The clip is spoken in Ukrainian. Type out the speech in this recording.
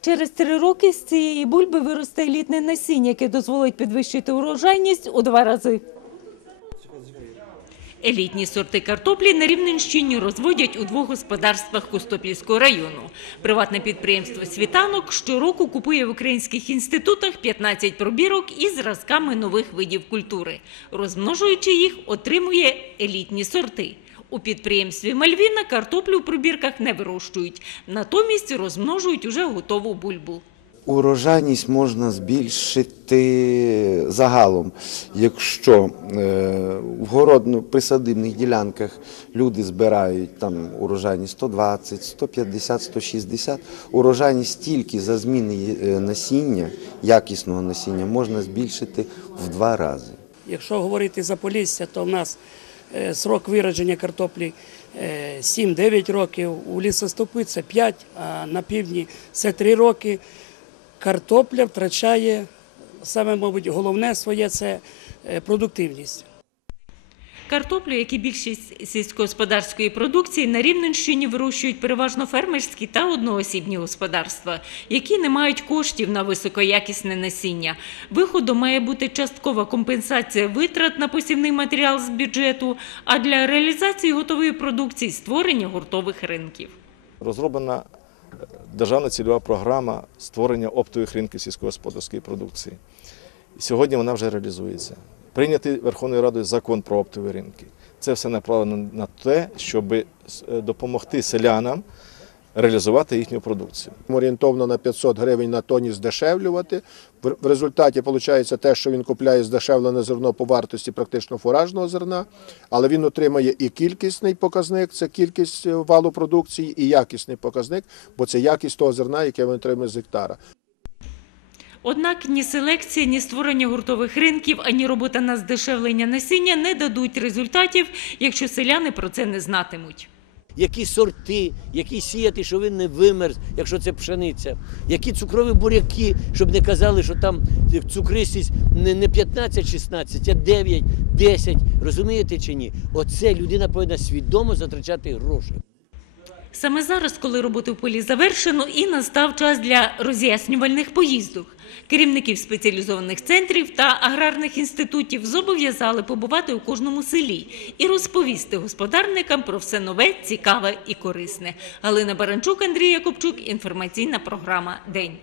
Через три роки з цієї бульби виросте елітне насіння, яке дозволить підвищити урожайність у два рази. Елітні сорти картоплі на Рівненщині розводять у двох господарствах Костопільського району. Приватне підприємство «Світанок» щороку купує в українських інститутах 15 пробірок із зразками нових видів культури. Розмножуючи їх, отримує елітні сорти. У підприємстві Мальвіна картоплю в пробірках не вирощують, натомість розмножують уже готову бульбу. Урожайність можна збільшити загалом, якщо е, в городно-присадибних ділянках люди збирають там урожайність 120, 150, 160, урожайність тільки за зміни е, насіння, якісного насіння, можна збільшити в два рази. Якщо говорити за Полісся, то в нас срок вираження картоплі е, 7-9 років, у лісостопи це 5, а на півдні це 3 роки. Картопля втрачає саме, мабуть, головне своє це е, продуктивність. Картоплю, як і більшість сільськогосподарської продукції, на Рівненщині вирощують переважно фермерські та одноосібні господарства, які не мають коштів на високоякісне насіння. Виходом має бути часткова компенсація витрат на посівний матеріал з бюджету, а для реалізації готової продукції створення гуртових ринків. Розроблена е, державна цільова програма створення оптових ринків сільськогосподарської продукції. Сьогодні вона вже реалізується. Прийнятий Верховною Радою закон про оптові ринки. Це все направлено на те, щоб е, допомогти селянам реалізувати їхню продукцію. орієнтовно на 500 гривень на тоні здешевлювати. В результаті виходить те, що він купляє здешевлене зерно по вартості практично фуражного зерна, але він отримає і кількісний показник, це кількість е, валу продукції, і якісний показник, бо це якість того зерна, яке він отримує з гектара. Однак ні селекція, ні створення гуртових ринків, ані робота на здешевлення насіння не дадуть результатів, якщо селяни про це не знатимуть. які сорти, які сіяти, щоб він не вимерз, якщо це пшениця, які цукрові буряки, щоб не казали, що там цукристість не 15-16, а 9, 10. Розумієте чи ні? Оце людина повинна свідомо затрачати гроші. Саме зараз, коли роботи в полі завершено, і настав час для роз'яснювальних поїздок. Керівників спеціалізованих центрів та аграрних інститутів зобов'язали побувати у кожному селі і розповісти господарникам про все нове, цікаве і корисне. Галина Баранчук, Андрій Якобчук. Інформаційна програма День.